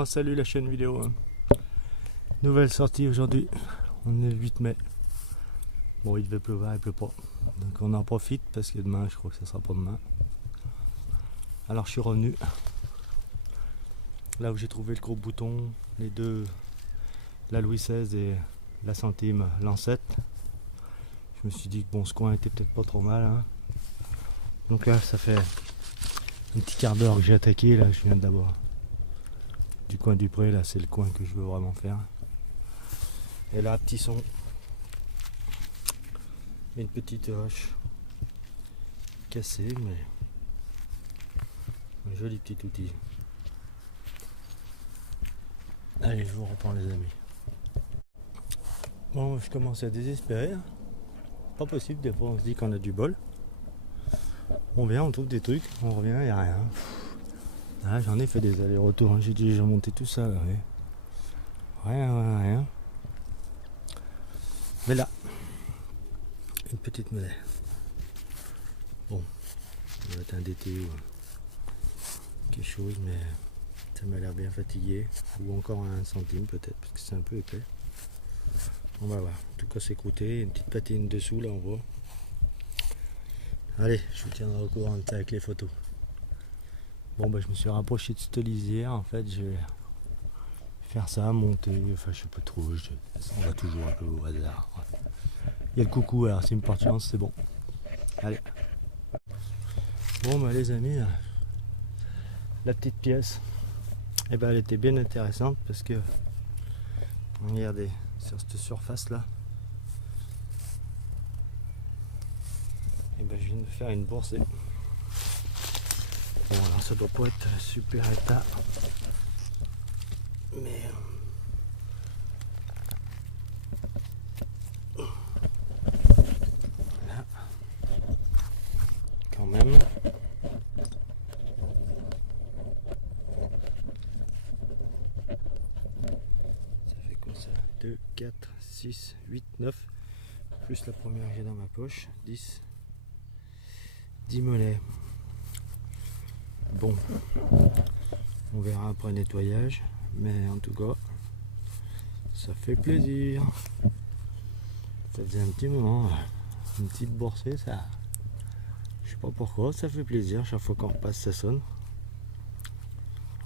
Bon, salut la chaîne vidéo. Nouvelle sortie aujourd'hui. On est le 8 mai. Bon, il devait pleuvoir, il pleut pas. Donc on en profite parce que demain, je crois que ça sera pas demain. Alors je suis revenu. Là où j'ai trouvé le gros bouton, les deux, la Louis XVI et la centime Lancette. Je me suis dit que bon, ce coin était peut-être pas trop mal. Hein. Donc là, ça fait un petit quart d'heure que j'ai attaqué. Là, je viens d'abord du coin du pré. Là, c'est le coin que je veux vraiment faire. Et là, petit son. Une petite roche cassée, mais un joli petit outil. Allez, je vous reprends les amis. Bon, je commence à désespérer. Pas possible, des fois on se dit qu'on a du bol. On vient, on trouve des trucs, on revient, il n'y a rien. Ah, j'en ai fait des allers-retours, hein. J'ai déjà monté tout ça. Là, ouais. Rien. Mais là, une petite monnaie. Bon, ça doit être un DT ou quelque chose, mais ça m'a l'air bien fatigué. Ou encore un centime peut-être, parce que c'est un peu épais. On va voir. En tout cas, c'est croûté. Une petite patine dessous, là, on voit. Allez, je vous tiendrai au courant avec les photos. Bon, bah, je me suis rapproché de cette lisière. En fait, je vais faire ça, monter. Enfin, je sais pas trop. On va toujours un peu au hasard. Il y a le coucou, alors s'il me porte chance, c'est bon. Allez. Bon, bah, les amis, la petite pièce, eh ben, elle était bien intéressante parce que, regardez, sur cette surface là, et ben, je viens de faire une boursée. Bon, alors ça doit pas être super état, mais là, quand même. Ça fait quoi ça? 2, 4, 6, 8, 9, plus la première que j'ai dans ma poche, 10 monnaies. Bon, on verra après nettoyage, mais en tout cas, ça fait plaisir. Ça faisait un petit moment, une petite boursée, ça. Je sais pas pourquoi, ça fait plaisir. Chaque fois qu'on repasse, ça sonne.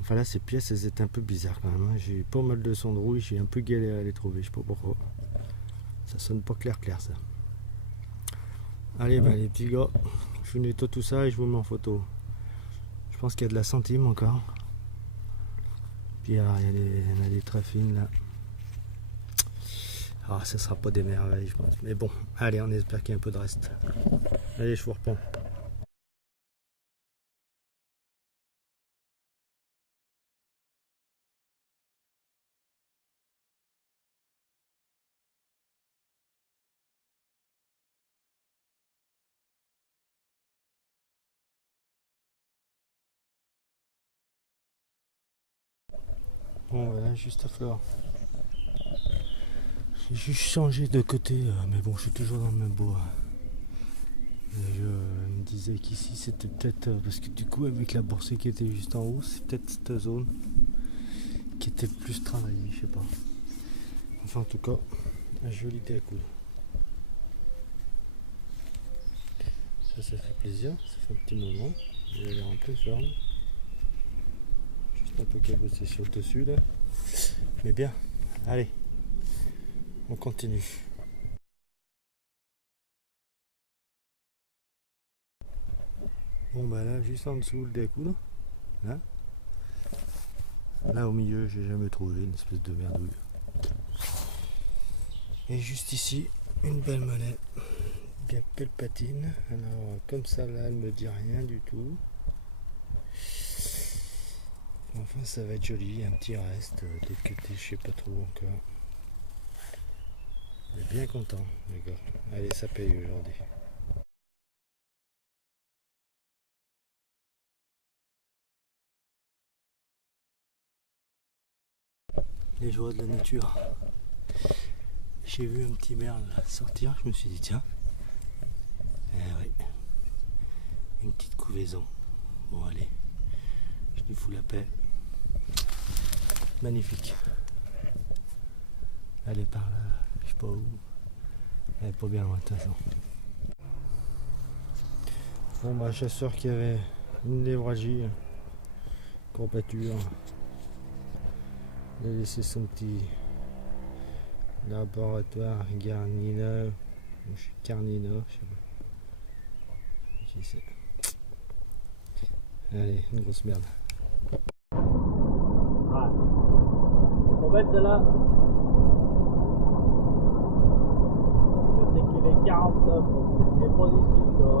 Enfin là, ces pièces, elles étaient un peu bizarres quand même. Hein. J'ai eu pas mal de sons de rouille, j'ai un peu galéré à les trouver. Je sais pas pourquoi. Ça sonne pas clair ça. Allez, ben, les petits gars, je vous nettoie tout ça et je vous mets en photo. Je pense qu'il y a de la centime encore. Puis alors, il y en a des très fines là. Alors, ça sera pas des merveilles, je pense. Mais bon, allez, on espère qu'il y a un peu de reste. Allez, je vous reprends. Bon, voilà, juste à fleur. J'ai juste changé de côté, mais bon, je suis toujours dans le même bois. Et je me disais qu'ici, c'était peut-être, parce que du coup, avec la boursée qui était juste en haut, c'est peut-être cette zone qui était plus travaillée, je sais pas. Enfin, en tout cas, un joli thé à coudre. Ça fait plaisir, ça fait un petit moment. J'ai l'air en pleine forme. Juste un peu cabossé sur le dessus là. Mais bien, allez, on continue. Bon bah là, juste en dessous le thé à coudre. Là au milieu, j'ai jamais trouvé une espèce de merdouille. Et juste ici, une belle monnaie. Bien qu'elle patine. Alors comme ça là, elle me dit rien du tout. Enfin ça va être joli, un petit reste. De l'autre côté, je sais pas trop encore. Mais bien content, les gars. Allez, ça paye aujourd'hui. Les joies de la nature. J'ai vu un petit merle sortir, je me suis dit tiens. Eh oui. Une petite couvaison. Bon allez, je lui fous la paix. Magnifique. Elle est par là, je sais pas où. Elle est pas bien loin de toute façon. Bon bah chasseur qui avait une névralgie, courbature. Il a laissé son petit laboratoire Garnina. Carnina, je sais pas. Qui c'est. Allez, une grosse merde. Ah. C'est pas bête celle-là. Je sais qu'il est 49, donc c'est pas d'ici quoi.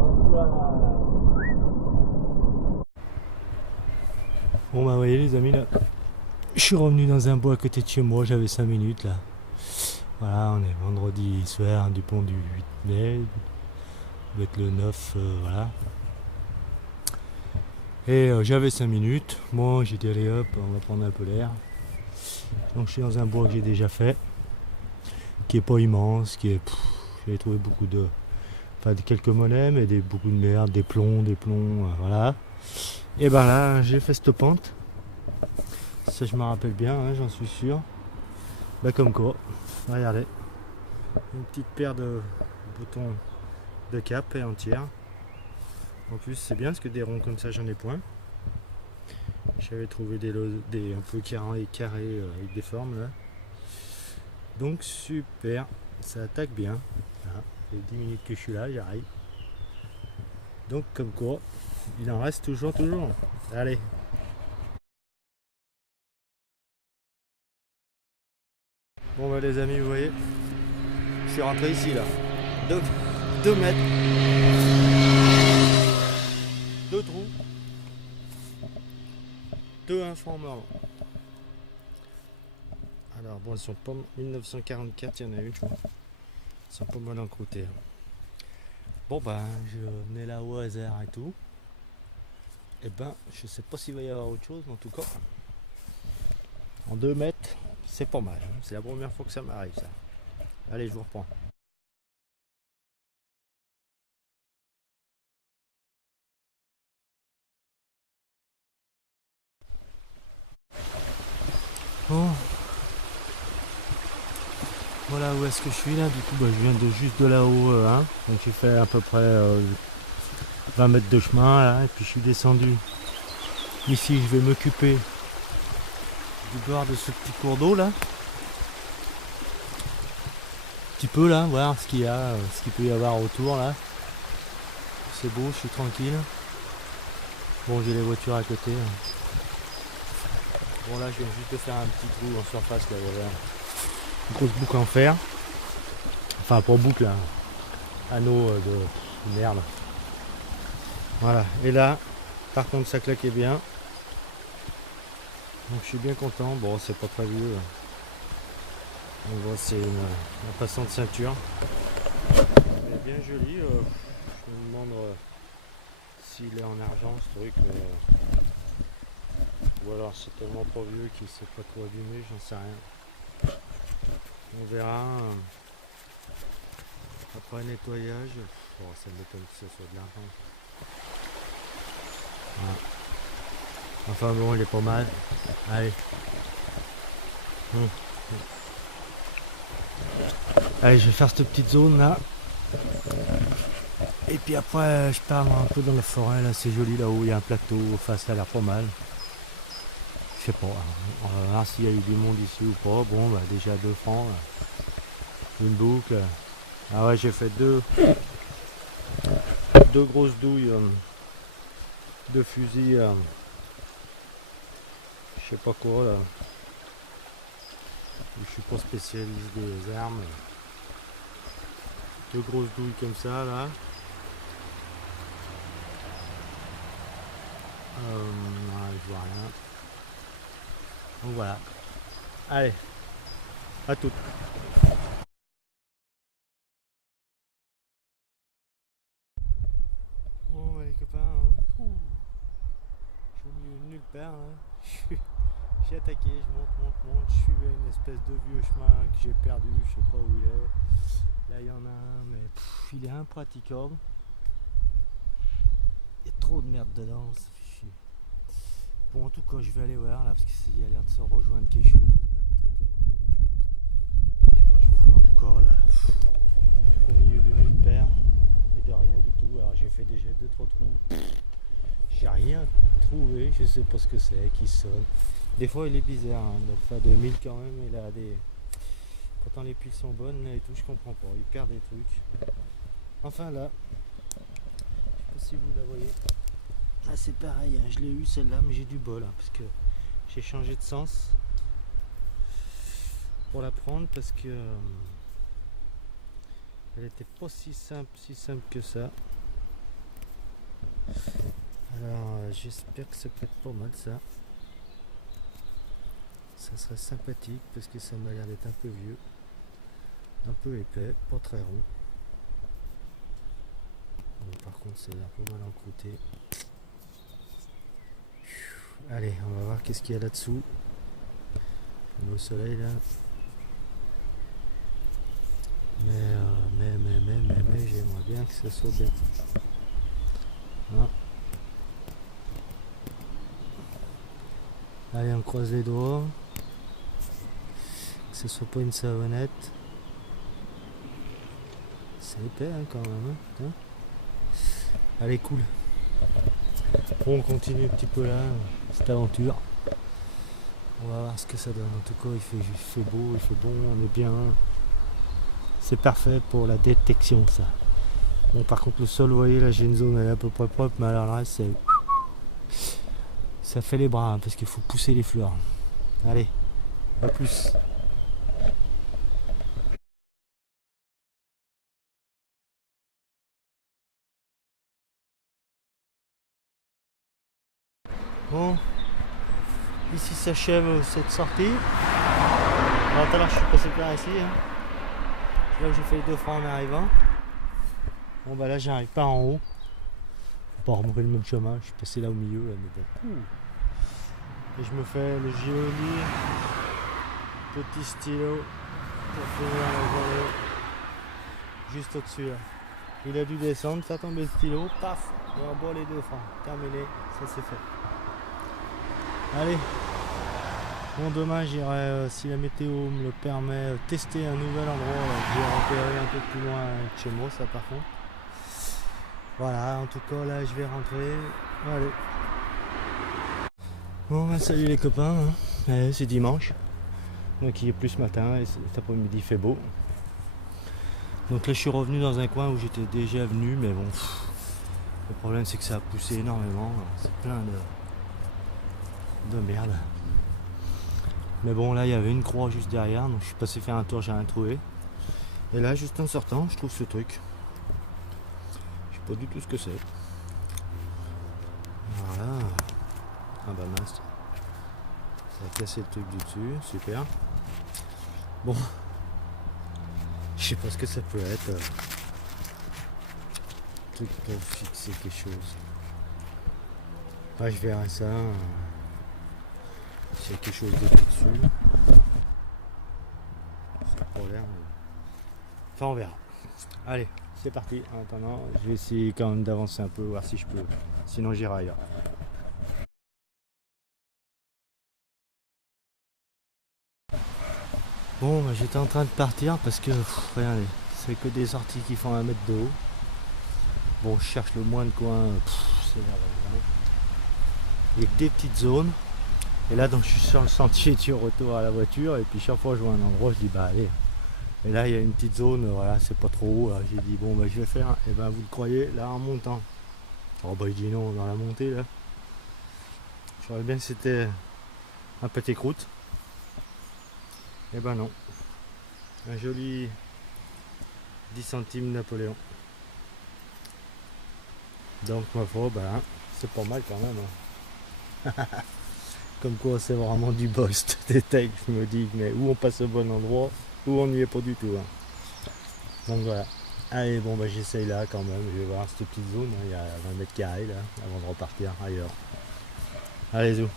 Bon bah vous voyez les amis là. Je suis revenu dans un bois à côté de chez moi, j'avais 5 minutes là. Voilà, on est vendredi soir du pont du 8 mai. Ça doit être le 9, voilà. Et j'avais 5 minutes. Moi j'ai dit allez hop, on va prendre un peu l'air. Donc je suis dans un bois que j'ai déjà fait. Qui est pas immense, qui est. J'avais trouvé beaucoup de. Enfin quelques monnaies, mais beaucoup de merde, des plombs, voilà. Et ben là j'ai fait cette pente. Ça je me rappelle bien, hein, j'en suis sûr. Bah comme quoi, regardez. Une petite paire de boutons de cap et entière. En plus c'est bien parce que des ronds comme ça j'en ai point. J'avais trouvé des un peu carrés avec des formes là. Donc super, ça attaque bien. Voilà. Ça fait 10 minutes que je suis là, j'arrive. Donc comme quoi, il en reste toujours. Allez. Bon bah les amis, vous voyez, je suis rentré ici là. 2 mètres. 2 trous. 2 informeurs. Alors bon, elles sont pas 1944, il y en a une je crois. Elles sont pas mal encroûtées. Bon ben je venais là au hasard et tout. Et ben je sais pas s'il va y avoir autre chose, mais en tout cas en 2 mètres c'est pas mal. C'est la première fois que ça m'arrive ça. Allez, je vous reprends. Bon. Voilà où est-ce que je suis là, du coup bah, je viens juste de là-haut, hein. Donc j'ai fait à peu près 20 mètres de chemin là, et puis je suis descendu. Ici je vais m'occuper du bord de ce petit cours d'eau là. Un petit peu là, voir ce qu'il y a, ce qu'il peut y avoir autour là. C'est beau, je suis tranquille. Bon, j'ai les voitures à côté. Bon là je viens juste de faire un petit trou en surface là, il y avait une grosse boucle en fer. Enfin pas boucle, hein. Anneau de merde. Voilà, et là par contre ça claquait bien. Donc je suis bien content. Bon, c'est pas très vieux. On voit c'est une passante ceinture. Elle est bien jolie. Je me demande s'il est en argent ce truc. Ou alors c'est tellement pas vieux qu'il s'est pas trop abîmé, j'en sais rien. On verra. Après nettoyage, bon, ça m'étonne que ce soit de l'argent. Voilà. Enfin bon, il est pas mal. Allez. Allez, je vais faire cette petite zone là. Et puis après, je pars un peu dans la forêt. Là, c'est joli là-haut. Il y a un plateau. Enfin, ça a l'air pas mal. Je sais pas. On va voir s'il y a eu du monde ici ou pas. Bon, bah déjà 2 francs. Une boucle. Ah ouais, j'ai fait deux grosses douilles de fusil. Je sais pas quoi là. Je suis pas spécialiste des armes. 2 grosses douilles comme ça là. Je vois rien. Donc voilà. Allez, à toutes. Bon les copains, hein. Je suis au milieu de nulle part. Hein. Je suis attaqué, je monte. Je suis une espèce de vieux chemin que j'ai perdu, je sais pas où il est. Là il y en a un, mais il est impraticable. Il y a trop de merde dedans, ça fait chier. Bon, en tout cas, je vais aller voir là parce qu'il y a l'air de se rejoindre quelque chose. Je sais pas, je vois en tout cas là, au milieu de nulle paire et de rien du tout. Alors j'ai fait déjà 2-3 trous. J'ai rien trouvé, je sais pas ce que c'est, qui sonne. Des fois il est bizarre, hein, donc pas 2000 quand même, il a des. Pourtant les piles sont bonnes là et tout, je comprends pas, il perd des trucs. Enfin là, je sais pas si vous la voyez. Ah, c'est pareil, hein, je l'ai eu celle-là, mais j'ai du bol hein, parce que j'ai changé de sens pour la prendre parce que elle était pas si simple que ça. Alors j'espère que ça peut être pas mal ça. Ça serait sympathique parce que ça m'a l'air d'être un peu vieux, un peu épais, pas très rond. Bon, par contre c'est un peu mal encrouté. Allez, on va voir qu'est-ce qu'il y a là-dessous. On est au soleil là. Mais j'aimerais bien que ça soit bien. Hein. Allez, on croise les doigts. Que ce soit pas une savonnette. C'est épais hein, quand même. Hein. Allez, cool. Bon, on continue un petit peu là, cette aventure. On va voir ce que ça donne. En tout cas, il fait beau, il fait bon, on est bien. C'est parfait pour la détection ça. Bon, par contre le sol, vous voyez là, j'ai une zone elle est à peu près propre, mais alors là c'est, ça fait les bras hein, parce qu'il faut pousser les fleurs. Allez, à plus. Bon, ici s'achève cette sortie. Alors tout à l'heure je suis passé par ici. Hein. Là où j'ai fait les 2 francs en arrivant. Bon bah là j'arrive pas en haut. Faut pas remonter le même chemin, je suis passé là au milieu là, mais bon. Et je me fais le joli petit stylo pour finir la journée juste au-dessus là. Il a dû descendre, faire tomber le stylo, paf, et en bas les 2 francs. Terminé, ça c'est fait. Allez. Bon, demain j'irai, si la météo me le permet, tester un nouvel endroit que j'ai repéré un peu plus loin de chez moi, ça par contre. Voilà, en tout cas là je vais rentrer. Allez. Bon, ben, salut les copains, hein. C'est dimanche, donc il est plus ce matin et cet après-midi il fait beau. Donc là je suis revenu dans un coin où j'étais déjà venu, mais bon, le problème c'est que ça a poussé énormément, c'est plein de merde. Mais bon, là il y avait une croix juste derrière, donc je suis passé faire un tour, j'ai rien trouvé. Et là, juste en sortant, je trouve ce truc. Je sais pas du tout ce que c'est. Voilà. Ah bah mince. Ça a cassé le truc du dessus, super. Bon. Je sais pas ce que ça peut être. Truc pour fixer quelque chose. Là, je verrai ça. S'il y a quelque chose de dessus. Ça a pas l'air. Enfin, on verra. Allez, c'est parti. En attendant, je vais essayer quand même d'avancer un peu, voir si je peux. Sinon, j'irai ailleurs. Bon, bah, j'étais en train de partir parce que, regardez, c'est que des sorties qui font 1 mètre de haut. Bon, je cherche le moins de coins, c'est là. Il y a des petites zones. Et là, donc, je suis sur le sentier du retour à la voiture. Et puis, chaque fois que je vois un endroit, je dis, bah allez. Et là, il y a une petite zone, voilà, c'est pas trop haut. J'ai dit, bon, bah je vais faire. Et ben, vous le croyez, là, en montant. Oh, bah, il dit non, dans la montée, là. Je savais bien que c'était un petit croûte. Et ben non. Un joli 10 centimes Napoléon. Donc ma foi, ben, c'est pas mal quand même. Hein. Comme quoi c'est vraiment du boss des techs, je me dis, mais où on passe au bon endroit, où on n'y est pas du tout. Hein. Donc voilà. Allez, bon bah j'essaye là quand même, je vais voir cette petite zone, hein. Il y a 20 mètres carrés là, avant de repartir ailleurs. Allez, zou.